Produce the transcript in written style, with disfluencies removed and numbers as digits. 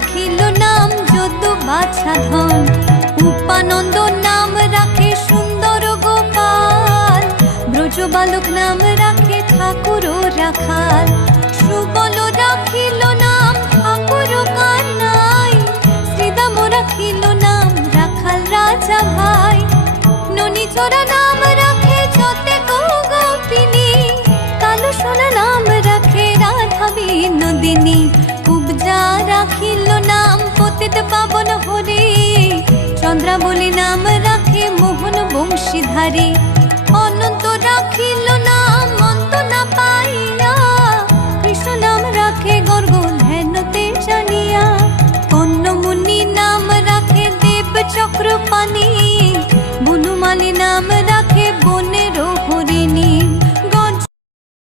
রাখিল নাম যদু বাছা ধন। উপানন্দ নাম রাখে সুন্দর গোপাল, ব্রজ বালক নাম রাখে ঠাকুর রাখাল। সুবল রাখিল নাম ঠাকুর কানাই, শ্রীদাম রাখিল নাম রাখাল রাজা ভাই। ননীচরা নাম রাখে যতে গোপিনী, কালো সোনা নাম রাখে রাধা বিনোদিনী। কুবজা রাখিল নাম পতিত পাবন হরি, চন্দ্রাবলী নাম রাখে মোহন বংশীধারী। অনন্ত রাখিল